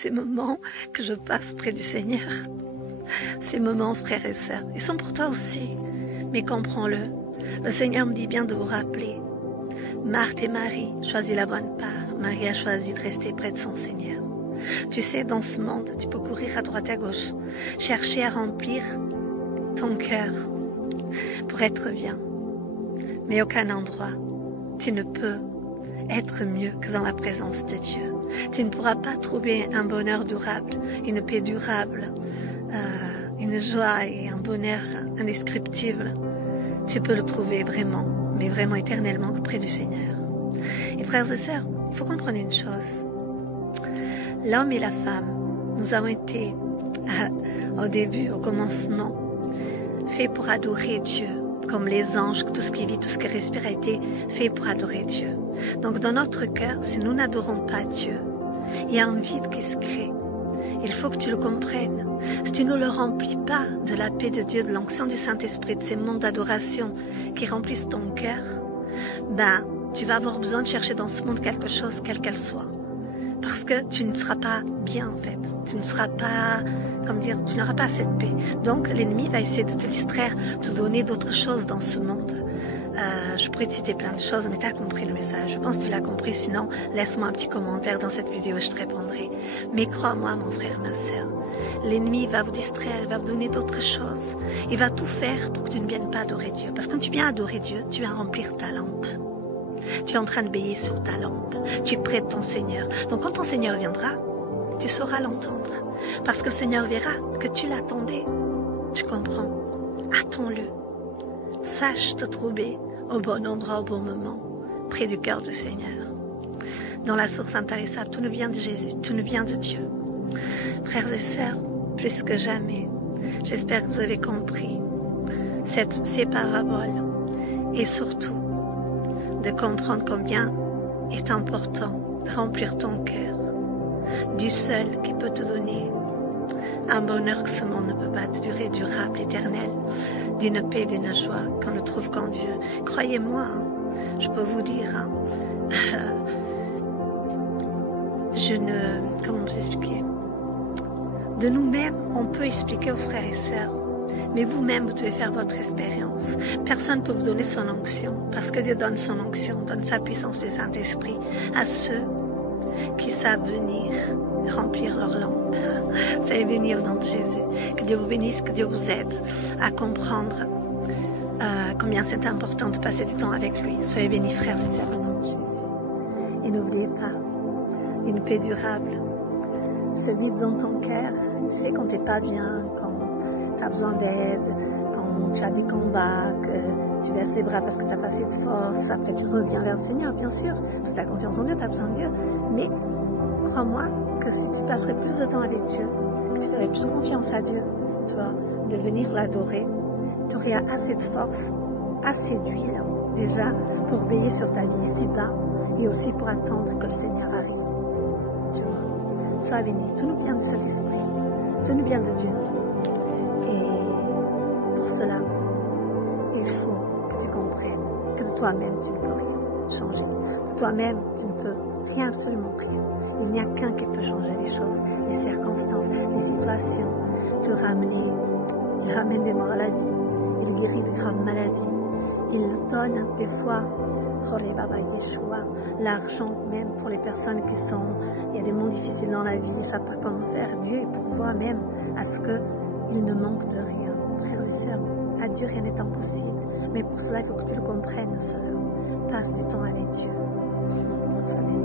ces moments que je passe près du Seigneur. Ces moments, frères et sœurs, ils sont pour toi aussi. Mais comprends-le, le Seigneur me dit bien de vous rappeler. Marthe et Marie choisissent la bonne part. Marie a choisi de rester près de son Seigneur. Tu sais, dans ce monde, tu peux courir à droite à gauche, chercher à remplir ton cœur pour être bien. Mais aucun endroit, tu ne peux être mieux que dans la présence de Dieu. Tu ne pourras pas trouver un bonheur durable, une paix durable, une joie et un bonheur indescriptible. Tu peux le trouver vraiment, mais vraiment éternellement près du Seigneur. Et frères et sœurs, il faut comprendre une chose. L'homme et la femme, nous avons été, au début, au commencement, faits pour adorer Dieu. Comme les anges, tout ce qui vit, tout ce qui respire a été fait pour adorer Dieu. Donc dans notre cœur, si nous n'adorons pas Dieu, il y a un vide qui se crée. Il faut que tu le comprennes. Si tu ne le remplis pas de la paix de Dieu, de l'onction du Saint-Esprit, de ces moments d'adoration qui remplissent ton cœur, ben, tu vas avoir besoin de chercher dans ce monde quelque chose, quelle qu'elle soit. Parce que tu ne seras pas bien, en fait. Tu ne seras pas, tu n'auras pas cette paix. Donc, l'ennemi va essayer de te distraire, de te donner d'autres choses dans ce monde. Je pourrais te citer plein de choses, mais tu as compris le message. Je pense que tu l'as compris, sinon, laisse-moi un petit commentaire dans cette vidéo, je te répondrai. Mais crois-moi, mon frère, ma sœur, l'ennemi va vous distraire, il va vous donner d'autres choses. Il va tout faire pour que tu ne viennes pas adorer Dieu. Parce que quand tu viens adorer Dieu, tu viens remplir ta lampe. Tu es en train de veiller sur ta lampe. Tu es près de ton Seigneur. Donc quand ton Seigneur viendra, tu sauras l'entendre. Parce que le Seigneur verra que tu l'attendais. Tu comprends? Attends-le. Sache te trouver au bon endroit, au bon moment, près du cœur du Seigneur. Dans la source intarissable, tout nous vient de Jésus, tout nous vient de Dieu. Frères et sœurs, plus que jamais, j'espère que vous avez compris ces paraboles. Et surtout, de comprendre combien est important de remplir ton cœur du seul qui peut te donner un bonheur que ce monde ne peut pas te durer, durable, éternel, d'une paix, d'une joie qu'on ne trouve qu'en Dieu. Croyez-moi, je peux vous dire, comment vous expliquer? De nous-mêmes, on peut expliquer aux frères et sœurs, mais vous-même, vous devez faire votre expérience. Personne ne peut vous donner son onction, parce que Dieu donne son onction, donne sa puissance du Saint-Esprit à ceux qui savent venir remplir leur lampe. Savez venir au nom de Jésus. Que Dieu vous bénisse, que Dieu vous aide à comprendre combien c'est important de passer du temps avec lui. Soyez bénis, frères et sœurs, au nom de Jésus. Et n'oubliez pas, une paix durable se vide dans ton cœur. Tu sais quand t'es pas bien, quand tu as besoin d'aide, quand tu as des combats, que tu baisses les bras parce que tu n'as pas assez de force, après tu reviens vers le Seigneur, bien sûr, parce que tu as confiance en Dieu, tu as besoin de Dieu. Mais crois-moi que si tu passerais plus de temps avec Dieu, que tu ferais plus confiance à Dieu, tu vois, de venir l'adorer, tu aurais assez de force, assez d'huile, déjà, pour veiller sur ta vie ici-bas, et aussi pour attendre que le Seigneur arrive. Tu vois, sois béni, tout nous vient du Saint-Esprit, tout nous vient de Dieu. Et pour cela, il faut que tu comprennes que de toi-même, tu ne peux rien changer. De toi-même, tu ne peux rien, absolument rien. Il n'y a qu'un qui peut changer les choses, les circonstances, les situations, te ramener. Il ramène des morts à la vie, il guérit de graves maladies, il donne des fois, l'argent même pour les personnes qui sont, il y a des moments difficiles dans la vie, ils ne savent pas comment faire. Dieu est pourvoit même à ce qu'il ne manque de rien. Frères et sœurs, à Dieu rien n'est impossible, mais pour cela il faut que tu le comprennes cela. Passe du temps avec Dieu. Sois béni.